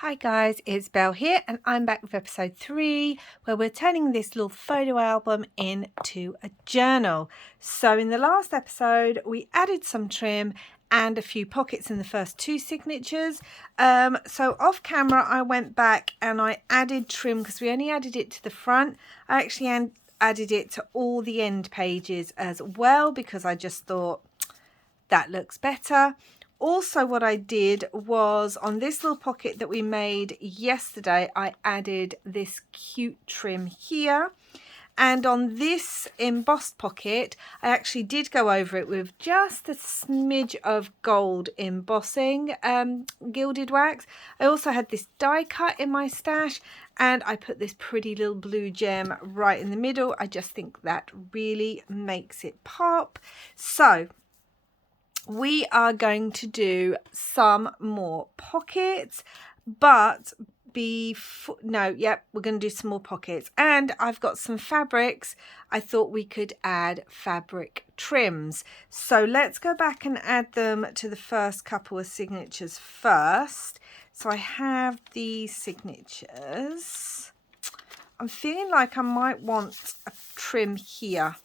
Hi guys, it's Belle here and I'm back with episode 3 where we're turning this little photo album into a journal. So in the last episode we added some trim and a few pockets in the first 2 signatures. So off camera I went back and I added trim because we only added it to the front. I actually added it to all the end pages as well because I just thought that looks better. Also what I did was on this little pocket that we made yesterday, I added this cute trim here. And on this embossed pocket, I actually did go over it with just a smidge of gold embossing, gilded wax. I also had this die cut in my stash and I put this pretty little blue gem right in the middle. I just think that really makes it pop. So we are going to do some more pockets, but we're going to do some more pockets. And I've got some fabrics. I thought we could add fabric trims. So let's go back and add them to the first couple of signatures first. So I have these signatures. I'm feeling like I might want a trim here.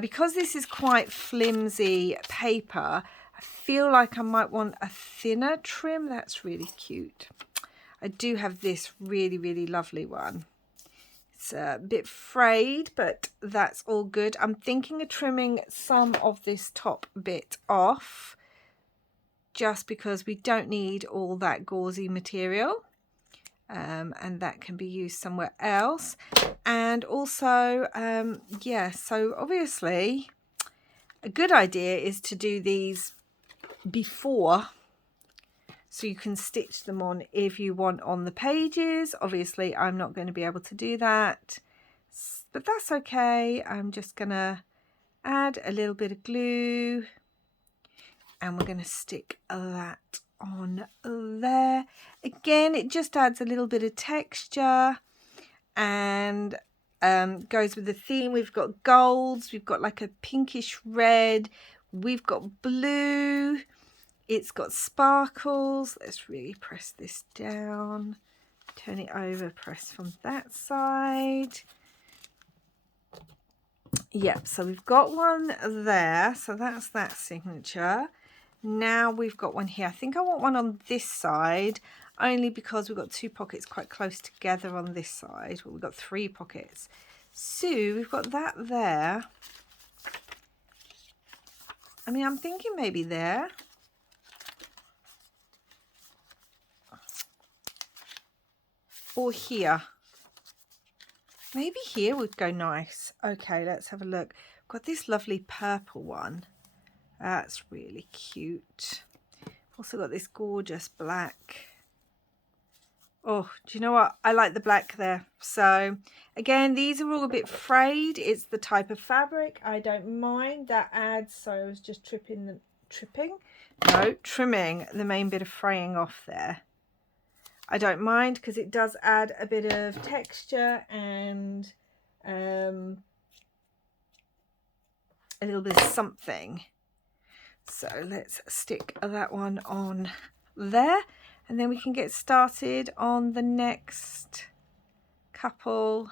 Because this is quite flimsy paper, I feel like I might want a thinner trim. That's really cute. I do have this really, really lovely one. It's a bit frayed, but that's all good. I'm thinking of trimming some of this top bit off just because we don't need all that gauzy material. And that can be used somewhere else. And also so obviously a good idea is to do these before so you can stitch them on if you want on the pages. Obviously I'm not going to be able to do that, but that's okay. I'm just gonna add a little bit of glue and we're going to stick that on there. Again, it just adds a little bit of texture and goes with the theme. We've got golds, we've got like a pinkish red, we've got blue, it's got sparkles. Let's really press this down, turn it over, press from that side. Yep, so we've got one there, so that's that signature. Now we've got one here. I think I want one on this side only because we've got 2 pockets quite close together on this side. Well, we've got 3 pockets. So we've got that there. I mean, I'm thinking maybe there. Or here. Maybe here would go nice. Okay, let's have a look. We've got this lovely purple one. That's really cute. Also got this gorgeous black. Oh, do you know what? I like the black there. So again, these are all a bit frayed. It's the type of fabric. I don't mind. That adds, so I was just trimming the main bit of fraying off there. I don't mind because it does add a bit of texture and a little bit of something. So let's stick that one on there and then we can get started on the next couple.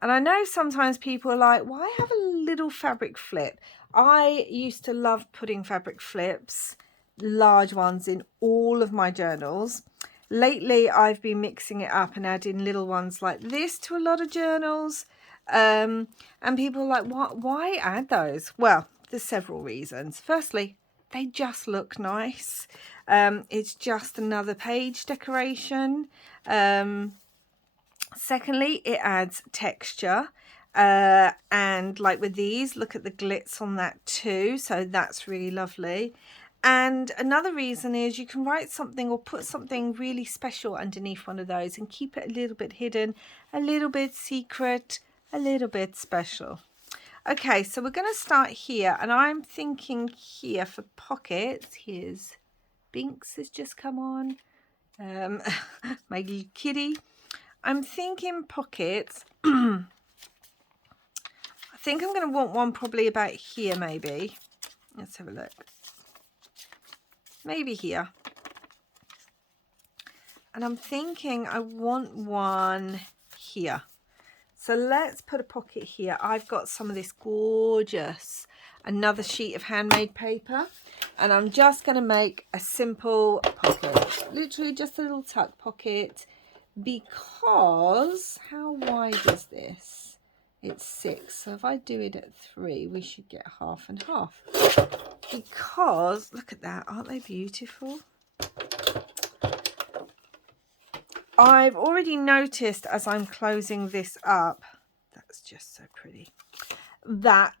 And I know sometimes people are like, why have a little fabric flip? I used to love putting fabric flips, large ones, in all of my journals. Lately I've been mixing it up and adding little ones like this to a lot of journals. And people are like, why add those? Well, there's several reasons. Firstly, they just look nice. It's just another page decoration. Secondly, it adds texture. And like with these, look at the glitz on that too. So that's really lovely. And another reason is you can write something or put something really special underneath one of those and keep it a little bit hidden, a little bit secret, a little bit special. Okay, so we're going to start here, and I'm thinking here for pockets. Here's Binks has just come on, my little kitty. I'm thinking pockets. I think I'm going to want one probably about here maybe. Let's have a look. Maybe here. And I'm thinking I want one here. So let's put a pocket here. I've got some of this gorgeous, another sheet of handmade paper. And I'm just going to make a simple pocket. Literally just a little tuck pocket. Because, how wide is this? It's 6. So if I do it at 3, we should get half and half. Because, look at that. Aren't they beautiful? I've already noticed as I'm closing this up, that's just so pretty, that,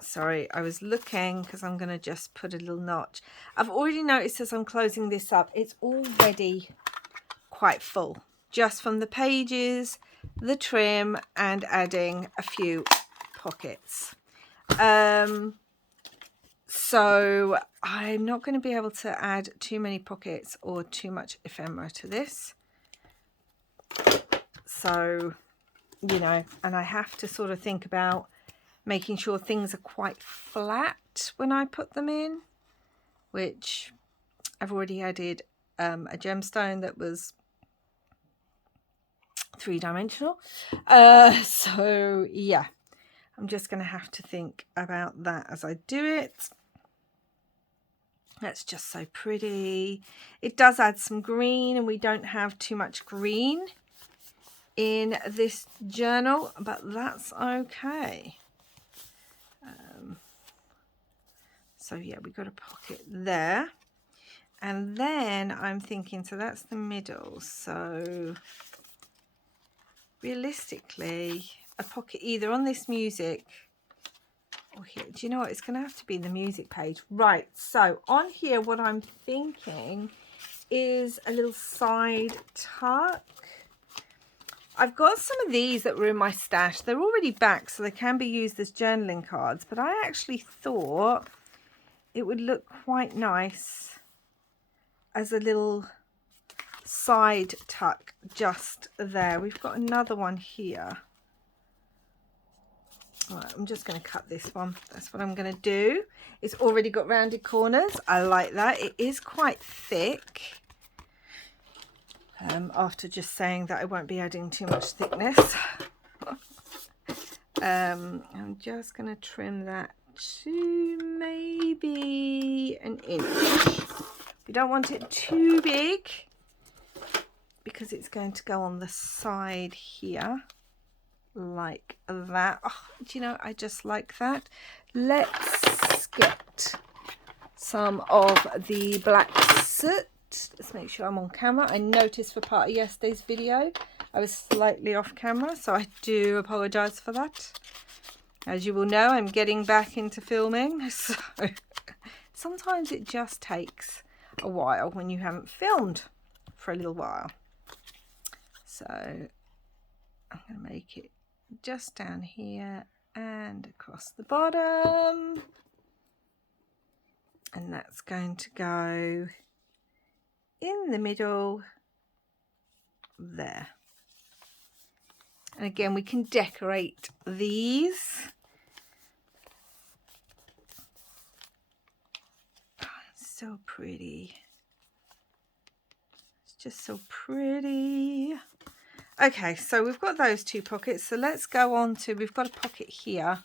sorry, I was looking because I'm going to just put a little notch. I've already noticed as I'm closing this up, it's already quite full, just from the pages, the trim, and adding a few pockets. So I'm not going to be able to add too many pockets or too much ephemera to this. So, you know, and I have to sort of think about making sure things are quite flat when I put them in, which I've already added a gemstone that was 3-dimensional. So yeah, I'm just going to have to think about that as I do it. That's just so pretty. It does add some green, and we don't have too much green in this journal, but that's okay. So yeah, we got a pocket there. And then I'm thinking, so that's the middle. So realistically, a pocket either on this music or here. Do you know what? It's going to have to be the music page. Right. So on here, what I'm thinking is a little side tuck. I've got some of these that were in my stash. They're already back, so they can be used as journaling cards. But I actually thought it would look quite nice as a little side tuck just there. We've got another one here. Right, I'm just going to cut this one. That's what I'm going to do. It's already got rounded corners. I like that. It is quite thick. After just saying that I won't be adding too much thickness. I'm just going to trim that to maybe an inch. We don't want it too big because it's going to go on the side here like that. Oh, do you know, I just like that. Let's get some of the black soot. Let's make sure I'm on camera. I noticed for part of yesterday's video I was slightly off camera, so I do apologize for that. As you will know, I'm getting back into filming, so sometimes it just takes a while when you haven't filmed for a little while. So I'm going to make it just down here and across the bottom, and that's going to go in the middle there. And again, we can decorate these. Oh, it's so pretty. It's just so pretty. Okay, so we've got those two pockets. So let's go on to, we've got a pocket here.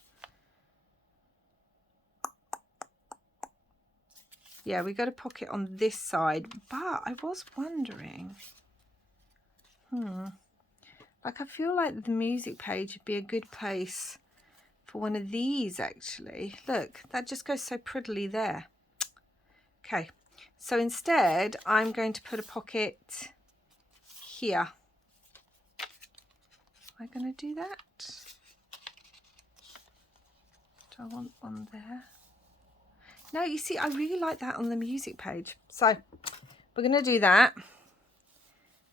Yeah, we got a pocket on this side, but I was wondering, like I feel like the music page would be a good place for one of these actually. Look, that just goes so prettily there. Okay, so instead I'm going to put a pocket here. Am I going to do that? Do I want one there? No, you see, I really like that on the music page. So we're going to do that.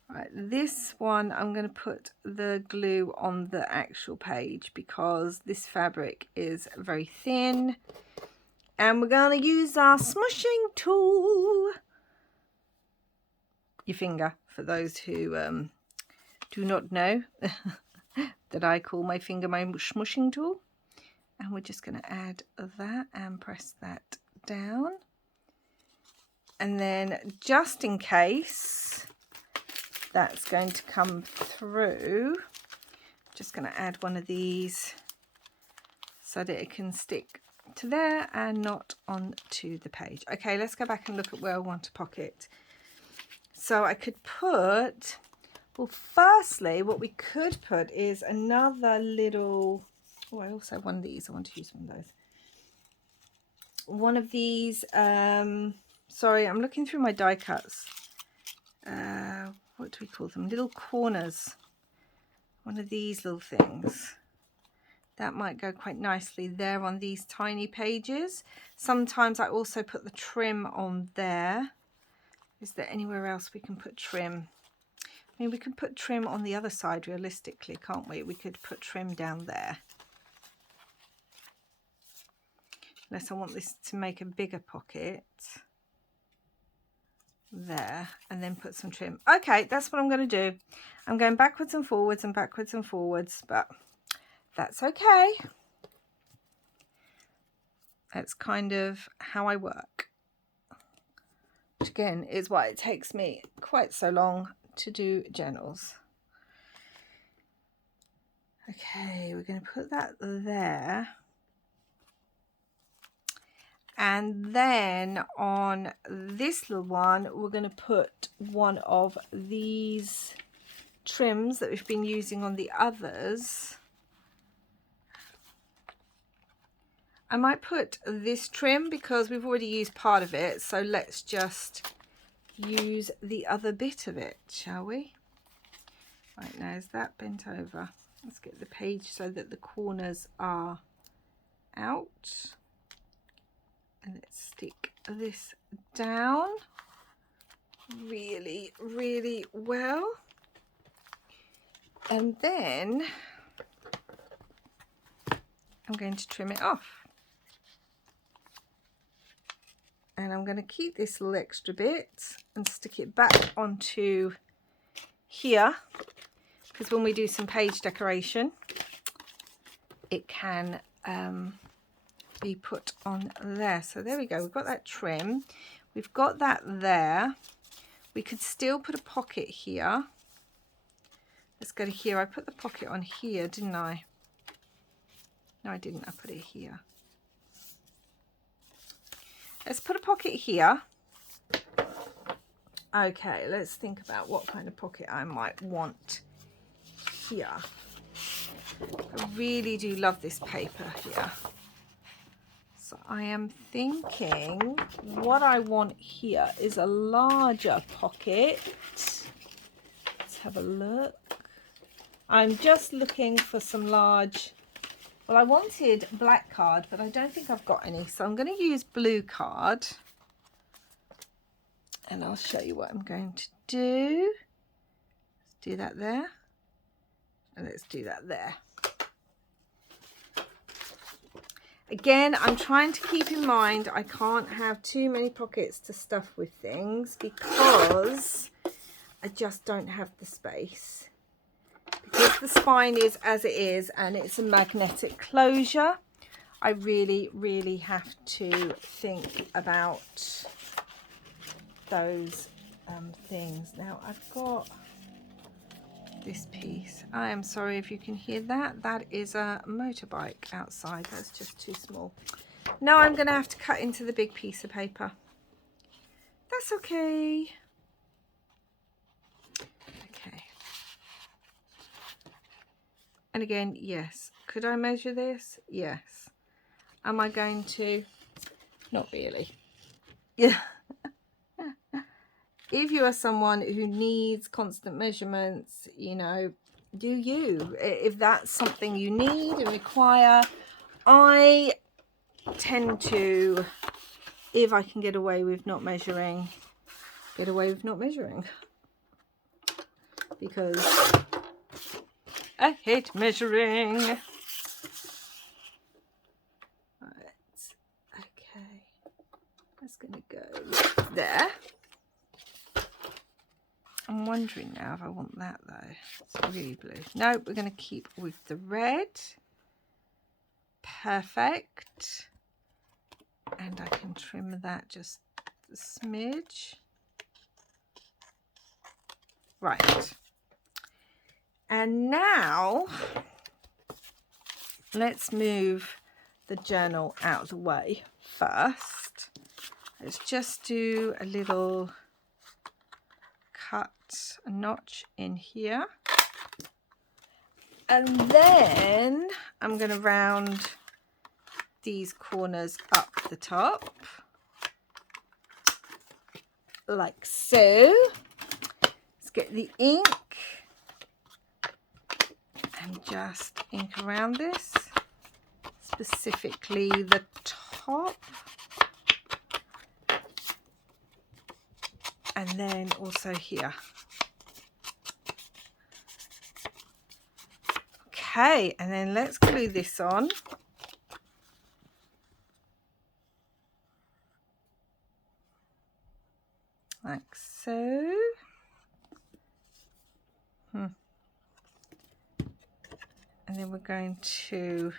Right, this one, I'm going to put the glue on the actual page because this fabric is very thin. And we're going to use our smushing tool. Your finger, for those who do not know that I call my finger my smushing tool. And we're just going to add that and press that down. And then just in case that's going to come through, just going to add one of these so that it can stick to there and not onto the page. Okay, let's go back and look at where I want to pocket. So I could put, well, firstly, what we could put is another little, oh, I also have one of these. I want to use one of those. One of these, sorry, I'm looking through my die cuts. What do we call them? Little corners. One of these little things. That might go quite nicely there on these tiny pages. Sometimes I also put the trim on there. Is there anywhere else we can put trim? I mean, we can put trim on the other side realistically, can't we? We could put trim down there. Unless I want this to make a bigger pocket. There, and then put some trim. Okay, that's what I'm going to do. I'm going backwards and forwards and backwards and forwards, but that's okay. That's kind of how I work. Which again is why it takes me quite so long to do journals. Okay, we're going to put that there. And then on this little one, we're going to put one of these trims that we've been using on the others. I might put this trim because we've already used part of it. So let's just use the other bit of it, shall we? Right, now is that bent over? Let's get the page so that the corners are out. And let's stick this down really, really well. And then I'm going to trim it off. And I'm going to keep this little extra bit and stick it back onto here. Because when we do some page decoration, it can be put on there. So there we go, we've got that trim, we've got that there. We could still put a pocket here. Let's go to here. I put the pocket on here, didn't I? No, I didn't. I put it here. Let's put a pocket here. Okay, let's think about what kind of pocket I might want here. I really do love this paper here. So I am thinking what I want here is a larger pocket. Let's have a look. I'm just looking for some large, well, I wanted black card, but I don't think I've got any. So I'm going to use blue card. And I'll show you what I'm going to do. Let's do that there. And let's do that there. Again, I'm trying to keep in mind I can't have too many pockets to stuff with things because I just don't have the space. Because the spine is as it is and it's a magnetic closure, I really, really have to think about those things. Now I've got this piece. I am sorry if you can hear that. That is a motorbike outside. That's just too small. Now I'm going to have to cut into the big piece of paper. That's okay. Okay. And again, yes. Could I measure this? Yes. Am I going to? Not really. Yeah. If you are someone who needs constant measurements, you know, do you? If that's something you need and require, I tend to, if I can get away with not measuring, get away with not measuring. Because I hate measuring. Right, okay. That's going to go there. I'm wondering now if I want that though. It's really blue. No, we're going to keep with the red. Perfect. And I can trim that just a smidge. Right. And now let's move the journal out of the way first. Let's just do a little cut, a notch in here. And then I'm going to round these corners up the top, like so. Let's get the ink and just ink around this, specifically the top, and then also here. Okay, and then let's glue this on. Like so. And then we're going to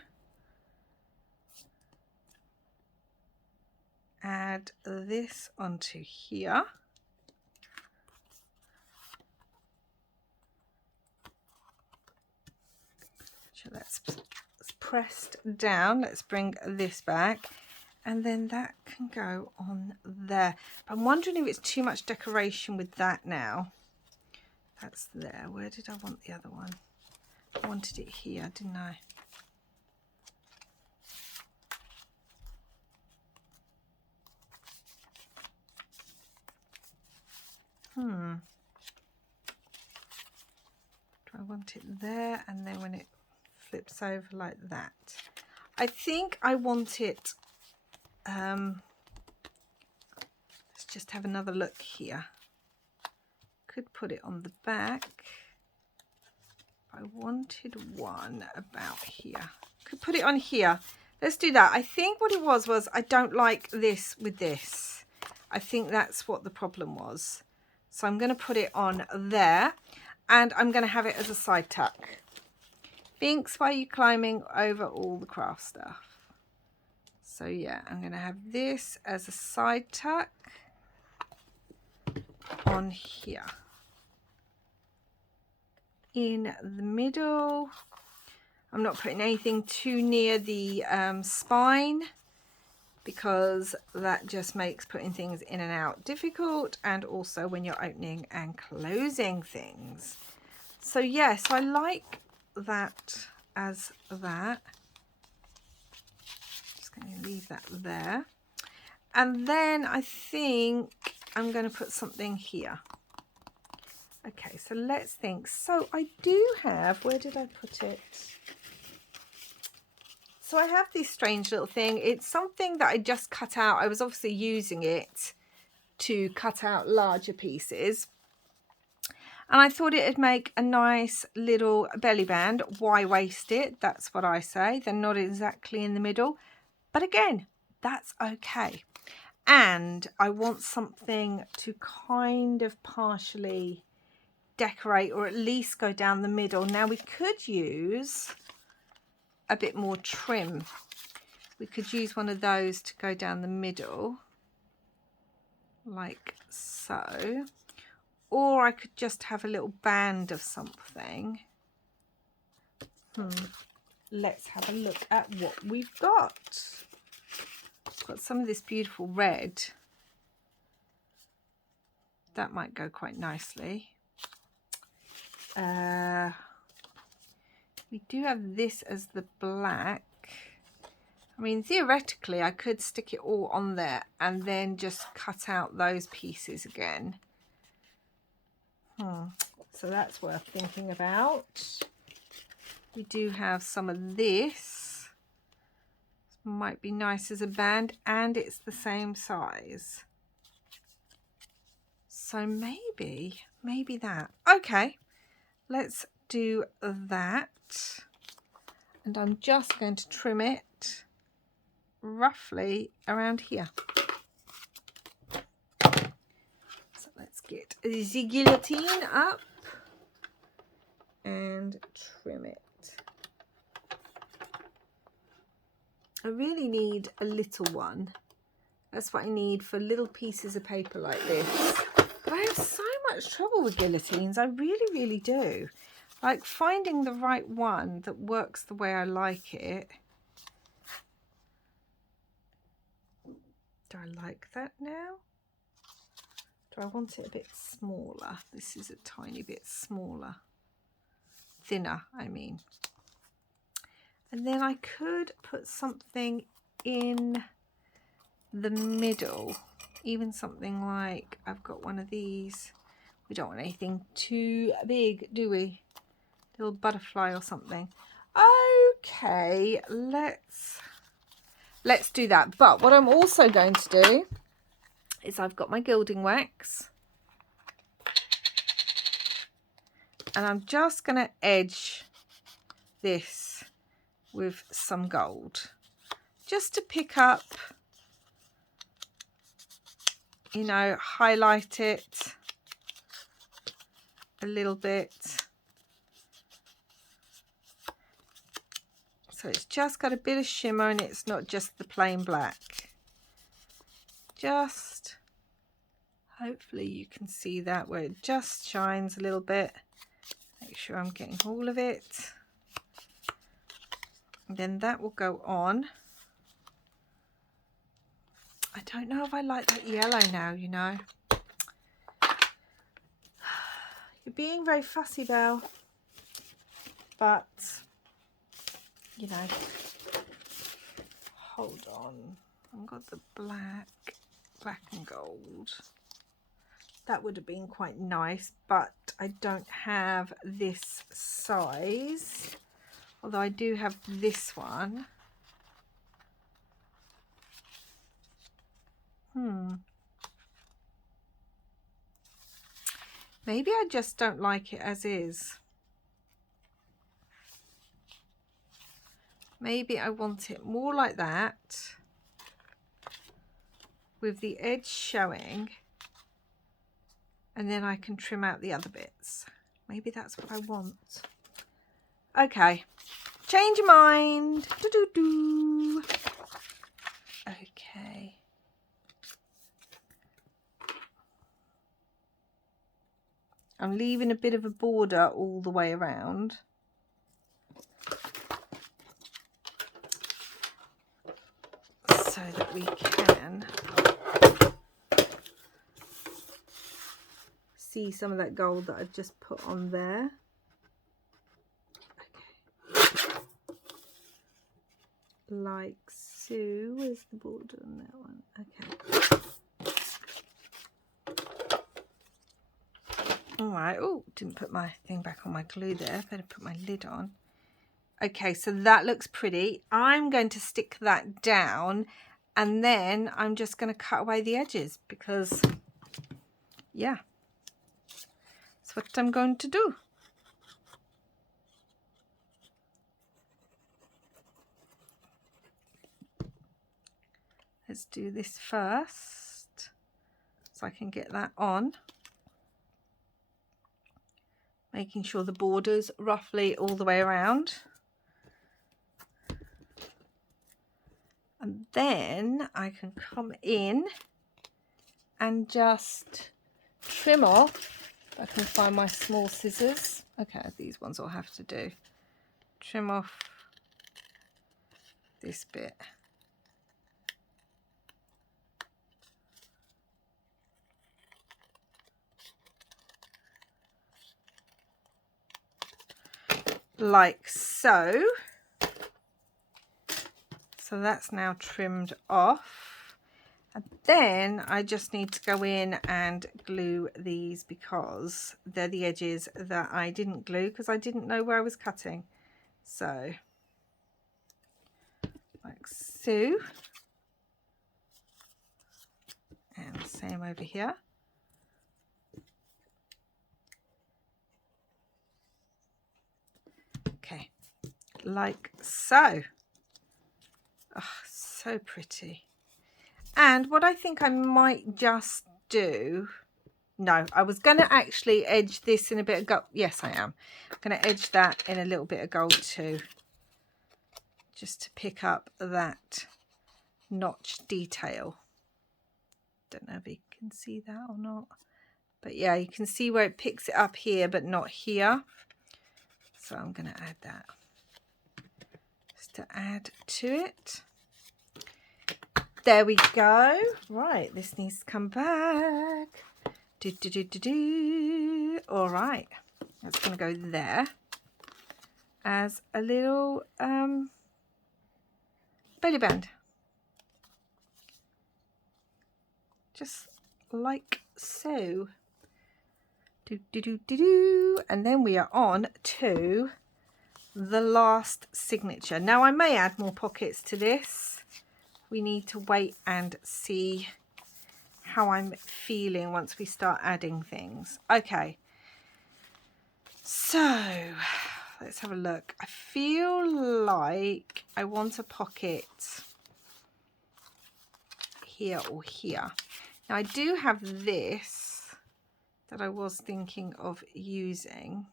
add this onto here. So that's pressed down. Let's bring this back. And then that can go on there. But I'm wondering if it's too much decoration with that now. That's there. Where did I want the other one? I wanted it here, didn't I? Do I want it there, and then when it flips over like that? I think I want it, let's just have another look here. Could put it on the back. I wanted one about here. Could put it on here. Let's do that. I think what it was I don't like this with this. I think that's what the problem was. So I'm going to put it on there, and I'm going to have it as a side tuck. Binks, why are you climbing over all the craft stuff? So yeah, I'm going to have this as a side tuck on here. In the middle, I'm not putting anything too near the spine, because that just makes putting things in and out difficult, and also when you're opening and closing things. So yes, I like that as that. Just going to leave that there, and then I think I'm going to put something here. Okay, so let's think. So I do have, where did I put it? So I have this strange little thing. It's something that I just cut out. I was obviously using it to cut out larger pieces. And I thought it'd make a nice little belly band. Why waste it? That's what I say. They're not exactly in the middle. But again, that's okay. And I want something to kind of partially decorate, or at least go down the middle. Now we could use a bit more trim. We could use one of those to go down the middle, like so. Or I could just have a little band of something. Let's have a look at what we've got. I've got some of this beautiful red. That might go quite nicely. We do have this as the black. I mean, theoretically, I could stick it all on there and then just cut out those pieces again. So that's worth thinking about. We do have some of this. Might be nice as a band, and it's the same size. So maybe that. Okay, let's do that. And I'm just going to trim it roughly around here. So let's get the guillotine up and trim it. I really need a little one That's what I need for little pieces of paper like this. But I have so much trouble with guillotines. I really, really do. Like finding the right one that works the way I like it. Do I like that now? Do I want it a bit smaller? This is a tiny bit smaller. Thinner, I mean. And then I could put something in the middle. Even something like, I've got one of these. We don't want anything too big, do we? Little butterfly or something. Okay, let's do that. But what I'm also going to do is I've got my gilding wax. And I'm just going to edge this with some gold. Just to pick up, you know, highlight it a little bit. So it's just got a bit of shimmer and it's not just the plain black. Just, hopefully you can see that where it just shines a little bit. Make sure I'm getting all of it. And then that will go on. I don't know if I like that yellow now, you know. You're being very fussy, Belle. But, you know, hold on. I've got the black and gold. That would have been quite nice, but I don't have this size. Although I do have this one. Maybe I just don't like it as is. Maybe I want it more like that, with the edge showing, and then I can trim out the other bits. Maybe that's what I want. Okay, change your mind. Do-do-do. Okay. I'm leaving a bit of a border all the way around. So that we can see some of that gold that I've just put on there. Okay. Like so. Where's the border on that one? Okay. Alright. Oh, didn't put my thing back on my glue there. Better put my lid on. Okay, so that looks pretty. I'm going to stick that down and then I'm just going to cut away the edges because, yeah, that's what I'm going to do. Let's do this first so I can get that on. Making sure the border's roughly all the way around. And then I can come in and just trim off. If I can find my small scissors. Okay, these ones I'll have to do. Trim off this bit. Like so. So that's now trimmed off. And then I just need to go in and glue these because they're the edges that I didn't glue because I didn't know where I was cutting. So, like so. And same over here. Okay, like so. Oh, so pretty. And what I think I might just do, no, I was going to actually edge this in a bit of gold. Yes, I am. I'm going to edge that in a little bit of gold too, just to pick up that notch detail. Don't know if you can see that or not. But yeah, you can see where it picks it up here, but not here. So I'm going to add that. Just to add to it. There we go. Right, this needs to come back. All right, that's going to go there as a little belly band. Just like so. And then we are on to the last signature. Now I may add more pockets to this. We need to wait and see how I'm feeling once we start adding things. Okay, so let's have a look. I feel like I want a pocket here or here. Now I do have this that I was thinking of using,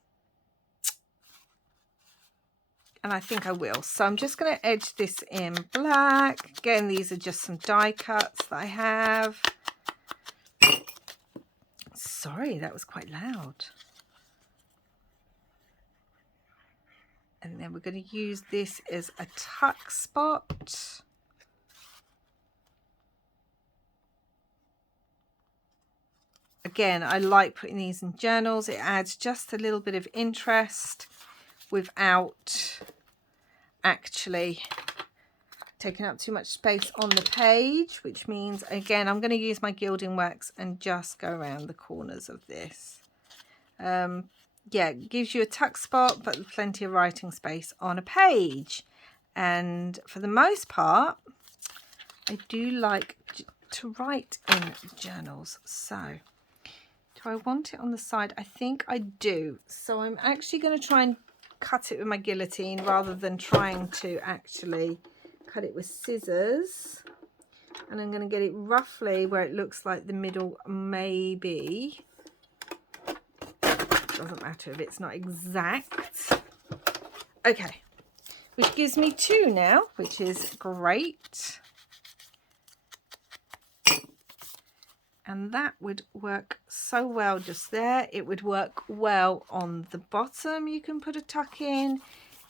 and I think I will. So I'm just going to edge this in black. Again, these are just some die cuts that I have. Sorry, that was quite loud. And then we're going to use this as a tuck spot. Again, I like putting these in journals. It adds just a little bit of interest without actually taking up too much space on the page, which means, again, I'm going to use my gilding wax and just go around the corners of this. Yeah, it gives you a tuck spot, but plenty of writing space on a page. And for the most part, I do like to write in journals. So do I want it on the side? I think I do. So I'm actually going to try and cut it with my guillotine rather than trying to actually cut it with scissors. And I'm going to get it roughly where it looks like the middle maybe. Doesn't matter if it's not exact. Okay, which gives me 2 now, which is great. And that would work so well just there. It would work well on the bottom. You can put a tuck in.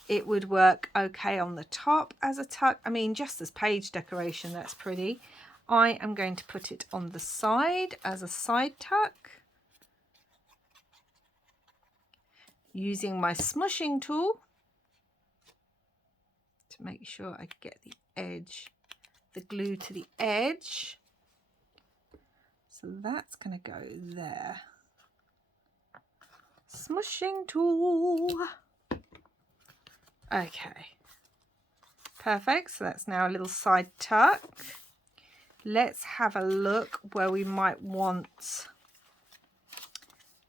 It would work okay on the top as a tuck. I mean, just as page decoration, that's pretty. I am going to put it on the side as a side tuck. Using my smushing tool to make sure I get the edge, the glue to the edge. So that's going to go there. Smushing tool. Okay. Perfect. So that's now a little side tuck. Let's have a look where we might want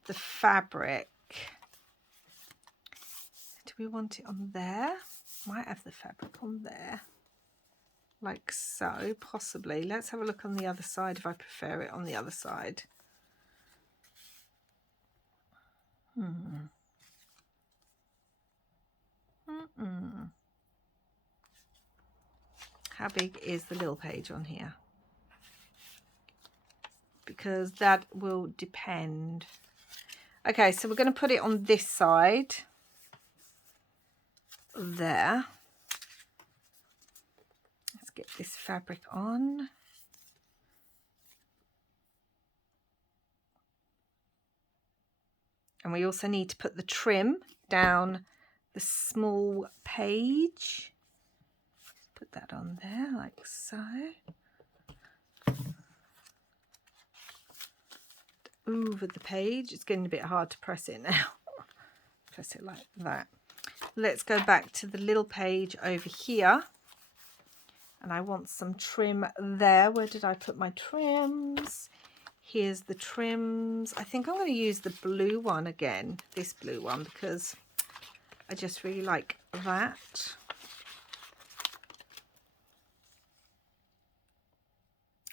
the fabric. Do we want it on there? Might have the fabric on there. Like so, possibly. Let's have a look on the other side if I prefer it on the other side. How big is the little page on here? Because that will depend. Okay, so we're going to put it on this side. There. Let's get this fabric on. And we also need to put the trim down the small page. Put that on there like so. Over the page. It's getting a bit hard to press it now. Press it like that. Let's go back to the little page over here. And I want some trim there. Where did I put my trims? Here's the trims. I think I'm going to use the blue one again, this blue one, because I just really like that.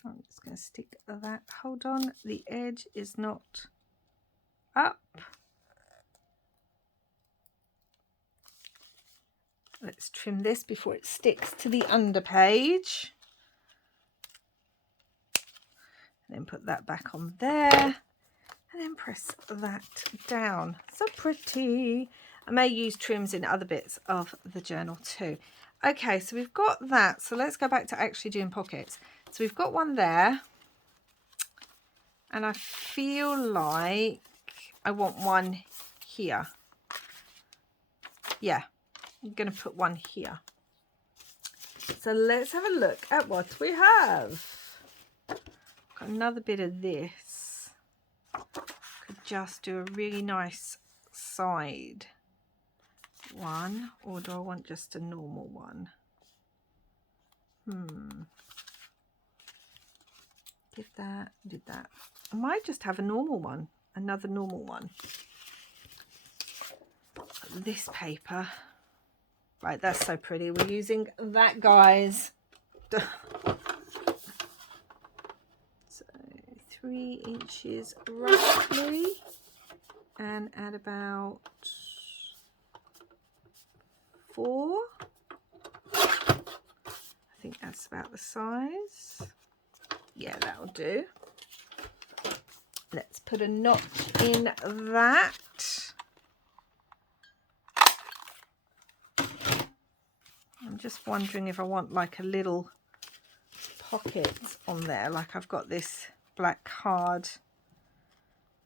I'm just going to stick that. Hold on, the edge is not up. Let's trim this before it sticks to the underpage. And then put that back on there. And then press that down. So pretty. I may use trims in other bits of the journal too. Okay, so we've got that. So let's go back to actually doing pockets. So we've got one there. And I feel like I want one here. Yeah, I'm going to put one here. So let's have a look at what we have. Got another bit of this. Could just do a really nice side one, or do I want just a normal one? Did that. I might just have a normal one, another normal one. This paper. Right, that's so pretty. We're using that, guys. So 3 inches roughly, and at about 4. I think that's about the size. Yeah, that'll do. Let's put a notch in that. I'm just wondering if I want like a little pocket on there, like I've got this black card.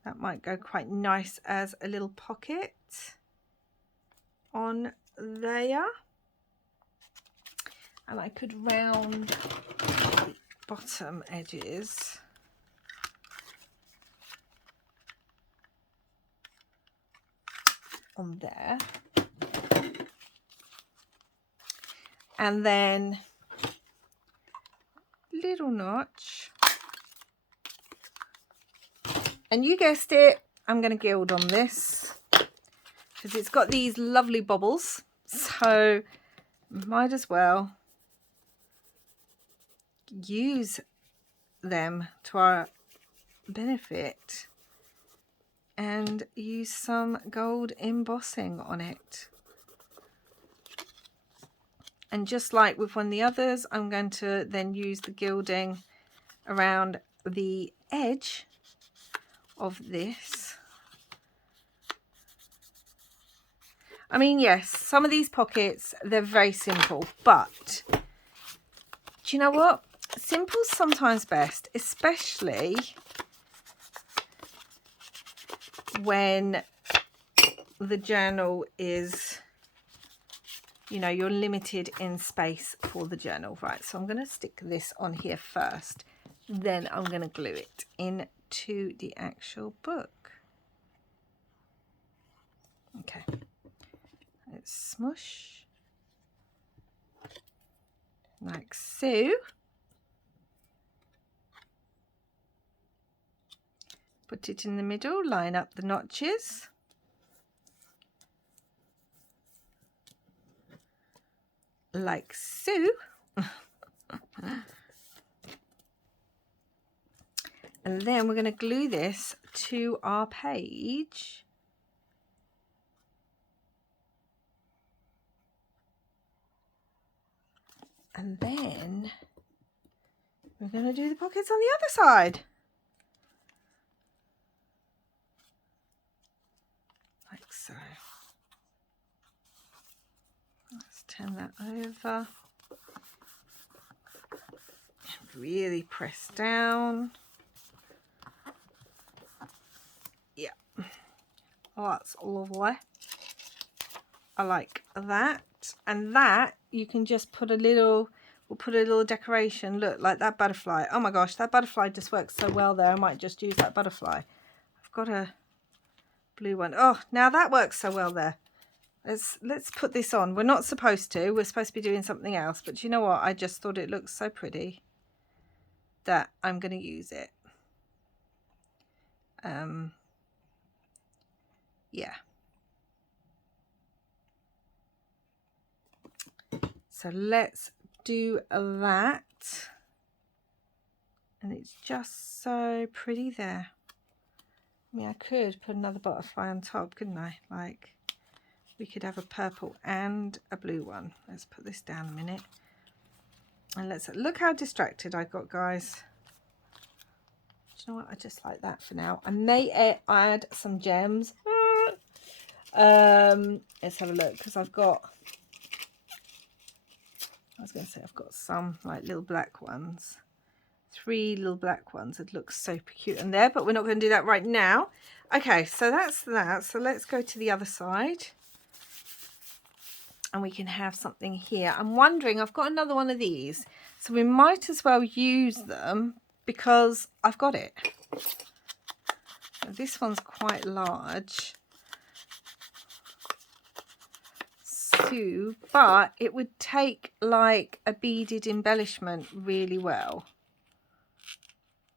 That might go quite nice as a little pocket on there. And I could round the bottom edges. On there. And then little notch. And you guessed it, I'm going to gild on this because it's got these lovely bobbles. So might as well use them to our benefit and use some gold embossing on it. And just like with one of the others, I'm going to then use the gilding around the edge of this. I mean, yes, some of these pockets, they're very simple, but do you know what? Simple's sometimes best, especially when the journal is, you know, you're limited in space for the journal. Right, so I'm going to stick this on here first. Then I'm going to glue it into the actual book. Okay. Let's smush. Like so. Put it in the middle, line up the notches. Like so. And then we're going to glue this to our page. And then we're going to do the pockets on the other side. Like so. Let's turn that over. And really press down. Yeah. Oh, that's lovely. I like that. And that you can just put a little, we'll put a little decoration. Look, like that butterfly. Oh my gosh, that butterfly just works so well there. I might just use that butterfly. I've got a blue one. Oh, now that works so well there. Let's put this on. We're not supposed to. We're supposed to be doing something else. But you know what? I just thought it looks so pretty that I'm going to use it. Yeah. So let's do that. And it's just so pretty there. I mean, I could put another butterfly on top, couldn't I? Like, we could have a purple and a blue one. Let's put this down a minute. And let's look how distracted I got, guys. you know what? I just like that for now. I may add some gems. Let's have a look, because I've got, I was going to say I've got some like little black ones. 3 little black ones that look super cute in there, but we're not going to do that right now. Okay, so that's that. So let's go to the other side. And we can have something here. I'm wondering, I've got another one of these, so we might as well use them because I've got it. This one's quite large, so, but it would take like a beaded embellishment really well,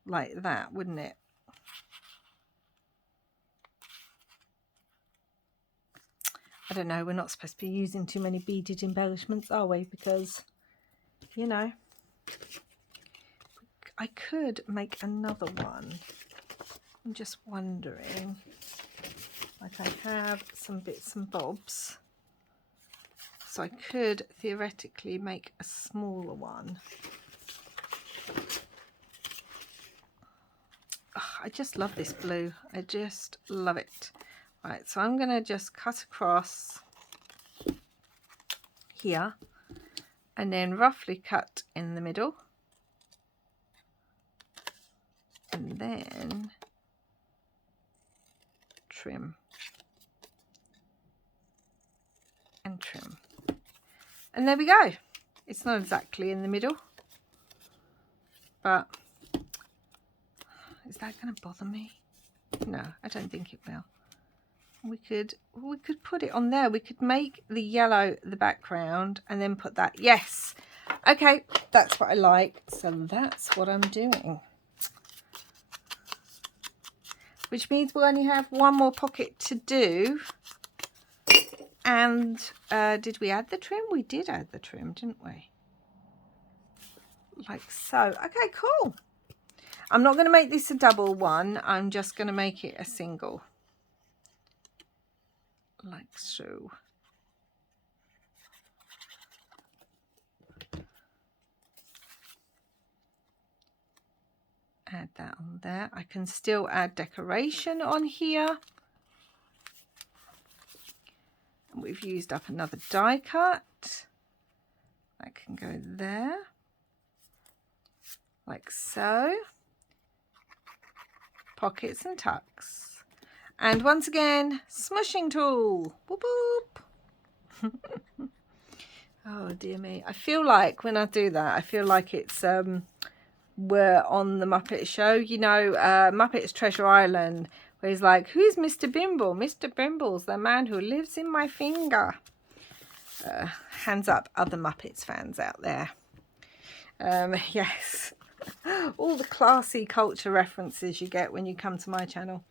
like that, wouldn't it? I don't know, we're not supposed to be using too many beaded embellishments, are we? Because, you know, I could make another one. I'm just wondering, like I have some bits and bobs, so I could theoretically make a smaller one. Oh, I just love this blue. I just love it. Right, so I'm going to just cut across here and then roughly cut in the middle, and then trim and trim, and there we go. It's not exactly in the middle, but is that going to bother me? No, I don't think it will. We could put it on there. We could make the yellow the background and then put that. Yes, okay, that's what I like. So that's what I'm doing, which means we'll only have one more pocket to do. And did we add the trim? We did add the trim, didn't we? Like so. Okay, cool. I'm not going to make this a double one. I'm just going to make it a single, like so. Add that on there. I can still add decoration on here. And we've used up another die cut. That can go there, like so. Pockets and tucks. And once again, smushing tool. Boop, boop. Oh dear me. I feel like when I do that, I feel like it's we're on the Muppet Show, you know, Muppet's Treasure Island, where he's like, who's Mr. Bimble? Mr. Bimble's the man who lives in my finger. Hands up, other Muppets fans out there. Yes. All the classy culture references you get when you come to my channel.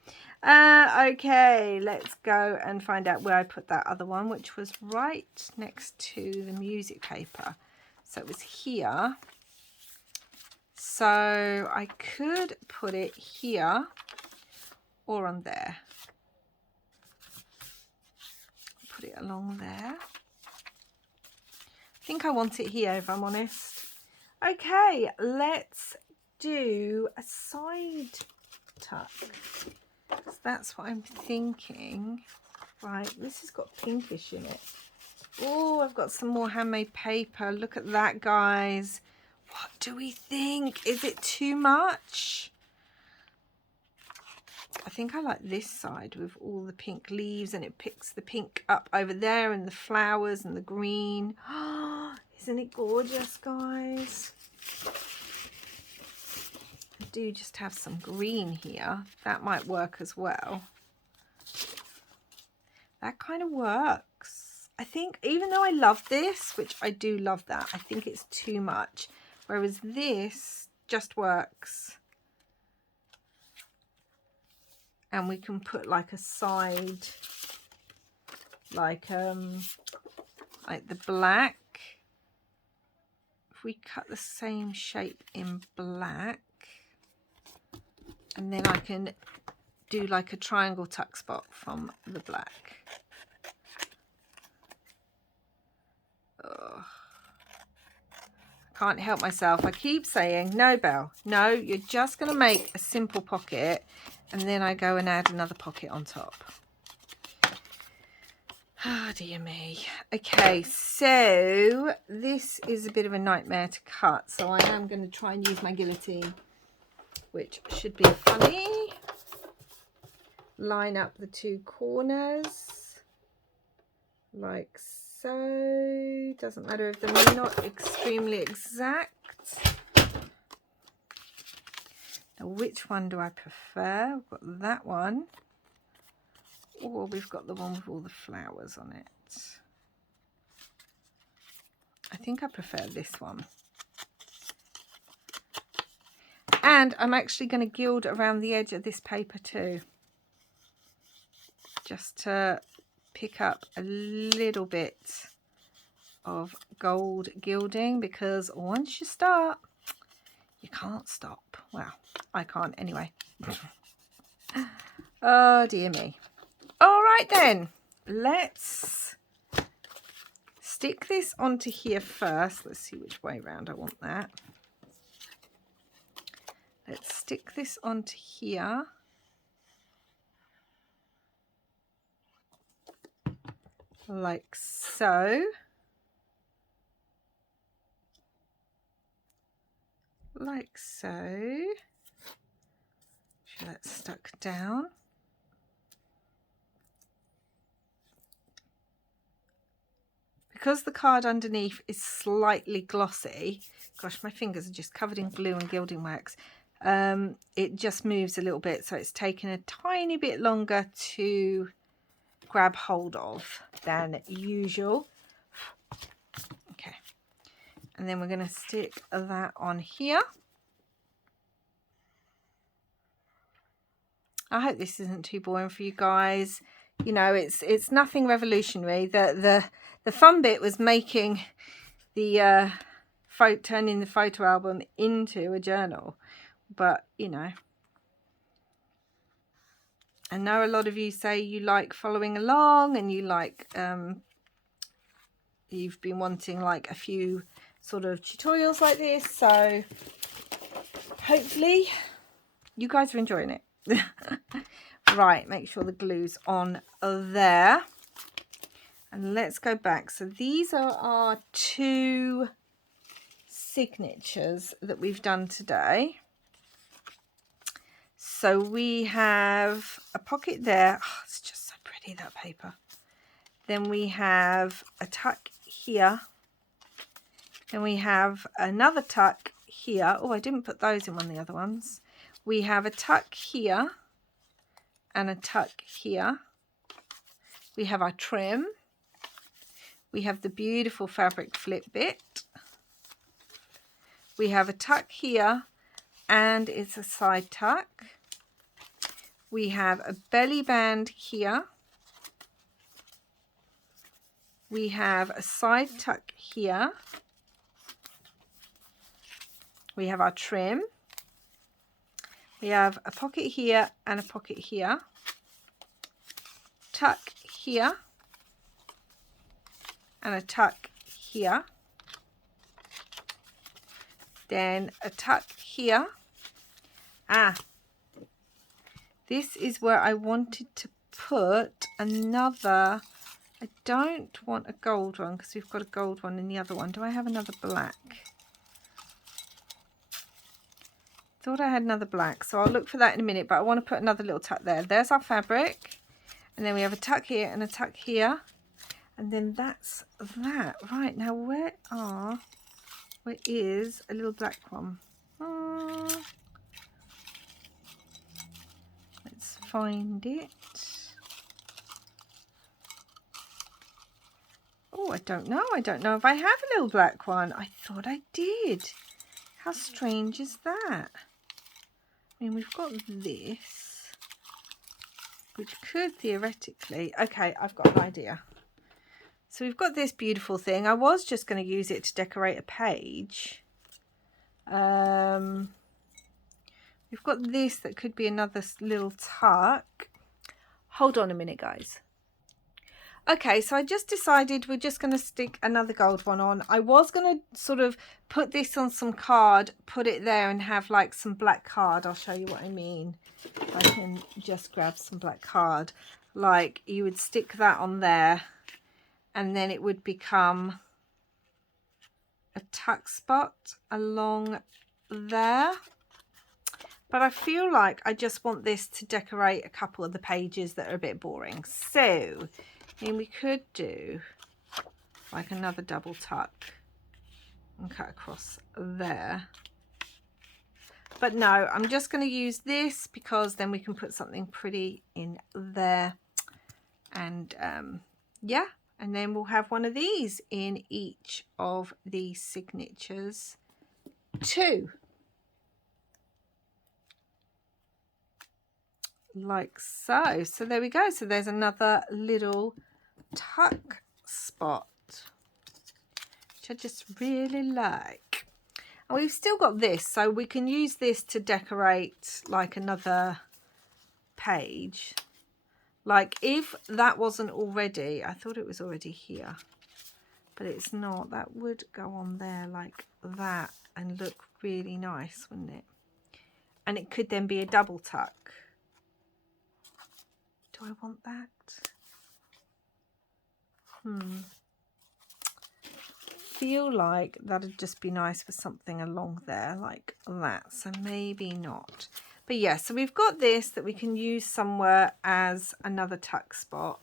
Okay, let's go and find out where I put that other one, which was right next to the music paper. So it was here. So I could put it here or on there. Put it along there. I think I want it here, if I'm honest. Okay, let's do a side tuck. So that's what I'm thinking. Right, this has got pinkish in it. Oh, I've got some more handmade paper. Look at that, guys. What do we think? Is it too much? I think I like this side with all the pink leaves, and it picks the pink up over there and the flowers and the green. Oh, isn't it gorgeous, guys? I do just have some green here. That might work as well. That kind of works. I think, even though I love this, which I do love that, I think it's too much. Whereas this just works. And we can put like a side, like the black. If we cut the same shape in black, and then I can do like a triangle tuck spot from the black. Oh, I can't help myself. I keep saying, no, Belle, no, you're just going to make a simple pocket. And then I go and add another pocket on top. Oh, dear me. Okay, so this is a bit of a nightmare to cut. So I am going to try and use my guillotine, which should be funny. Line up the two corners like so. Doesn't matter if they're not extremely exact. Now, which one do I prefer? We've got that one, or we've got the one with all the flowers on it. I think I prefer this one. And I'm actually going to gild around the edge of this paper too, just to pick up a little bit of gold gilding, because once you start, you can't stop. Well, I can't anyway. Oh, dear me. All right then, let's stick this onto here first. Let's see which way around I want that. Let's stick this onto here. Like so. Like so. Sure that's stuck down. Because the card underneath is slightly glossy, gosh, my fingers are just covered in glue and gilding wax. It just moves a little bit, so it's taken a tiny bit longer to grab hold of than usual. Okay, and then we're going to stick that on here. I hope this isn't too boring for you guys. You know, it's nothing revolutionary. The fun bit was making the turning the photo album into a journal. But you know, I know a lot of you say you like following along, and you like you've been wanting like a few sort of tutorials like this. So hopefully you guys are enjoying it. Right, make sure the glue's on there, and let's go back. So these are our two signatures that we've done today. So we have a pocket there. Oh, it's just so pretty, that paper. Then we have a tuck here. Then we have another tuck here. Oh, I didn't put those in one of the other ones. We have a tuck here and a tuck here. We have our trim. We have the beautiful fabric flip bit. We have a tuck here, and it's a side tuck. We have a belly band here. We have a side tuck here. We have our trim. We have a pocket here and a pocket here. Tuck here. And a tuck here. Then a tuck here. This is where I wanted to put another. I don't want a gold one because we've got a gold one in the other one. Do I have another black? Thought I had another black, so I'll look for that in a minute, but I want to put another little tuck there. There's our fabric, and then we have a tuck here and a tuck here, and then that's that. Right, now where is a little black one? Let's find it. Oh, I don't know if I have a little black one. I thought I did. How strange is that? I mean, we've got this, which could theoretically... Okay, I've got an idea. So we've got this beautiful thing. I was just going to use it to decorate a page. We've got this that could be another little tuck. Hold on a minute, guys. Okay, so I just decided we're just going to stick another gold one on. I was going to sort of put this on some card, put it there and have like some black card. I'll show you what I mean. I can just grab some black card. Like you would stick that on there and then it would become a tuck spot along there. But I feel like I just want this to decorate a couple of the pages that are a bit boring. So I mean, we could do like another double tuck and cut across there. But no, I'm just going to use this because then we can put something pretty in there. And yeah, and then we'll have one of these in each of the signatures too. Like so. So there we go. So there's another little tuck spot, which I just really like. And we've still got this, so we can use this to decorate like another page. Like if that wasn't already, I thought it was already here, but it's not. That would go on there like that and look really nice, wouldn't it? And it could then be a double tuck. Do I want that? Feel like that'd just be nice for something along there like that, so maybe not. But yeah, so we've got this that we can use somewhere as another tuck spot.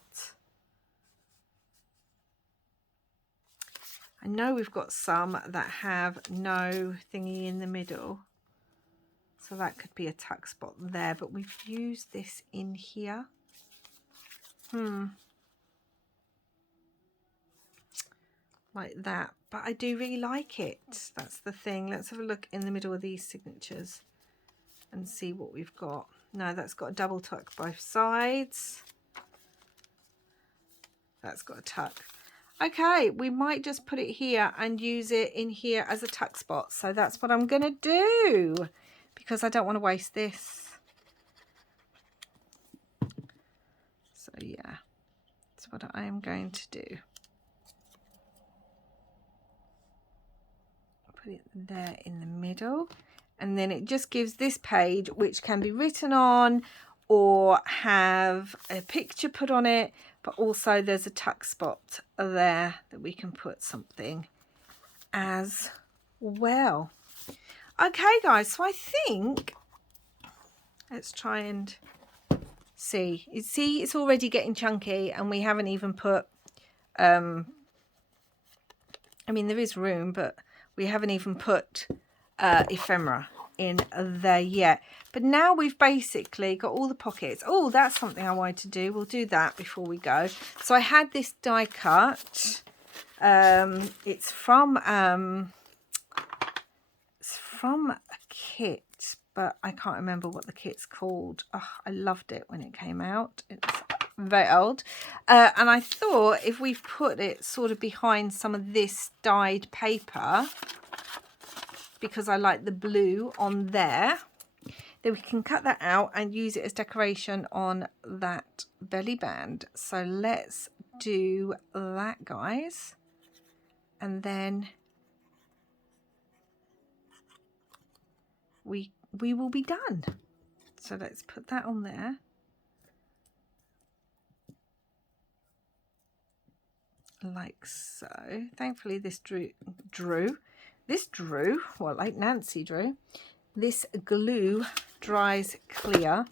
I know we've got some that have no thingy in the middle, so that could be a tuck spot there, but we've used this in here. Like that, but I do really like it. That's the thing. Let's have a look in the middle of these signatures and see what we've got. No, that's got a double tuck both sides. That's got a tuck. Okay, we might just put it here and use it in here as a tuck spot. So that's what I'm going to do because I don't want to waste this. So yeah, that's what I am going to do. Put it there in the middle, and then it just gives this page, which can be written on or have a picture put on it, but also there's a tuck spot there that we can put something as well. Okay guys, so I think let's try and see. You see, it's already getting chunky and we haven't even put I mean there is room, but we haven't even put ephemera in there yet. But now we've basically got all the pockets. Oh, that's something I wanted to do. We'll do that before we go. So I had this die cut. It's from a kit, but I can't remember what the kit's called. Oh, I loved it when it came out. It's very old. And I thought if we put it sort of behind some of this dyed paper, because I like the blue on there, then we can cut that out and use it as decoration on that belly band. So let's do that, guys. And then we will be done. So let's put that on there. Like so. Thankfully this well, like Nancy drew, this glue dries clear.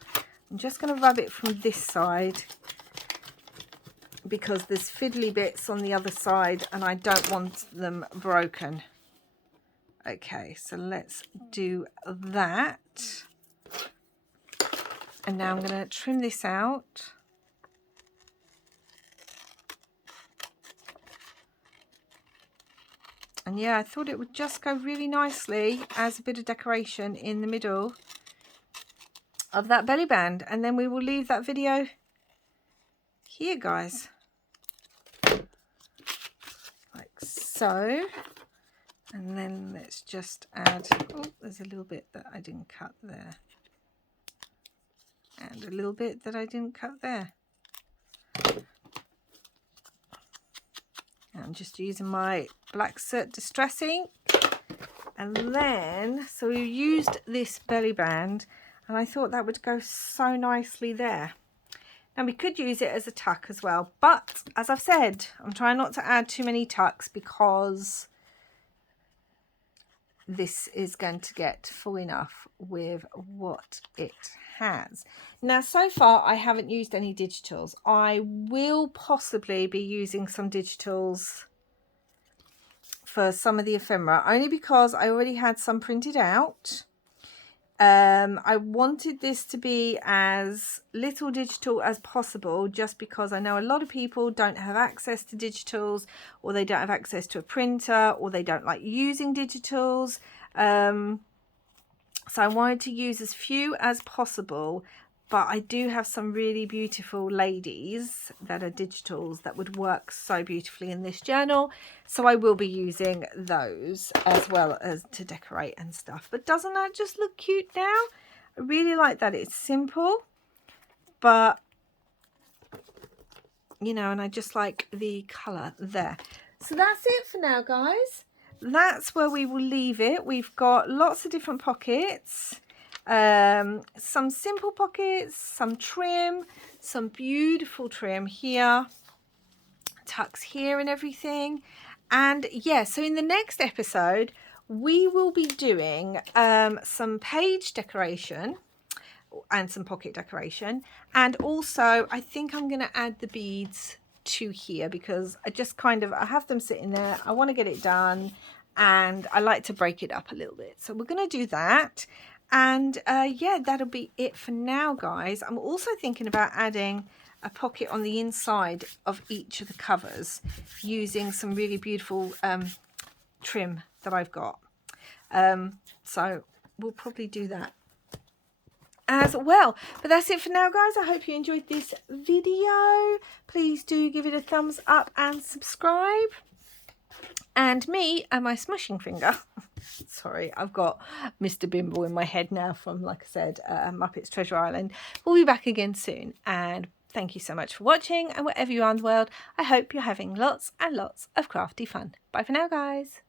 I'm just going to rub it from this side because there's fiddly bits on the other side and I don't want them broken. Okay, so let's do that. And now I'm going to trim this out. And yeah, I thought it would just go really nicely as a bit of decoration in the middle of that belly band. And then we will leave that video here, guys. Like so. And then let's just add, oh, there's a little bit that I didn't cut there. And a little bit that I didn't cut there. I'm just using my black soot distress ink. And then, so we used this belly band, and I thought that would go so nicely there. Now we could use it as a tuck as well, but as I've said, I'm trying not to add too many tucks because this is going to get full enough with what it has. Now, so far I haven't used any digitals. I will possibly be using some digitals for some of the ephemera, only because I already had some printed out. I wanted this to be as little digital as possible, just because I know a lot of people don't have access to digitals, or they don't have access to a printer, or they don't like using digitals. So I wanted to use as few as possible, but I do have some really beautiful ladies that are digitals that would work so beautifully in this journal. So I will be using those as well as to decorate and stuff. But doesn't that just look cute now? I really like that it's simple, but you know, and I just like the colour there. So that's it for now, guys. That's where we will leave it. We've got lots of different pockets. Some simple pockets, some trim, some beautiful trim here, tucks here and everything. And yeah, so in the next episode we will be doing some page decoration and some pocket decoration, and also I think I'm going to add the beads to here because I have them sitting there. I want to get it done and I like to break it up a little bit, so we're going to do that. And yeah, that'll be it for now, guys. I'm also thinking about adding a pocket on the inside of each of the covers using some really beautiful trim that I've got. So we'll probably do that as well. But that's it for now, guys. I hope you enjoyed this video. Please do give it a thumbs up and subscribe. And me and my smushing finger. Sorry, I've got Mr. Bimble in my head now from, like I said, Muppets Treasure Island. We'll be back again soon. And thank you so much for watching. And wherever you are in the world, I hope you're having lots and lots of crafty fun. Bye for now, guys.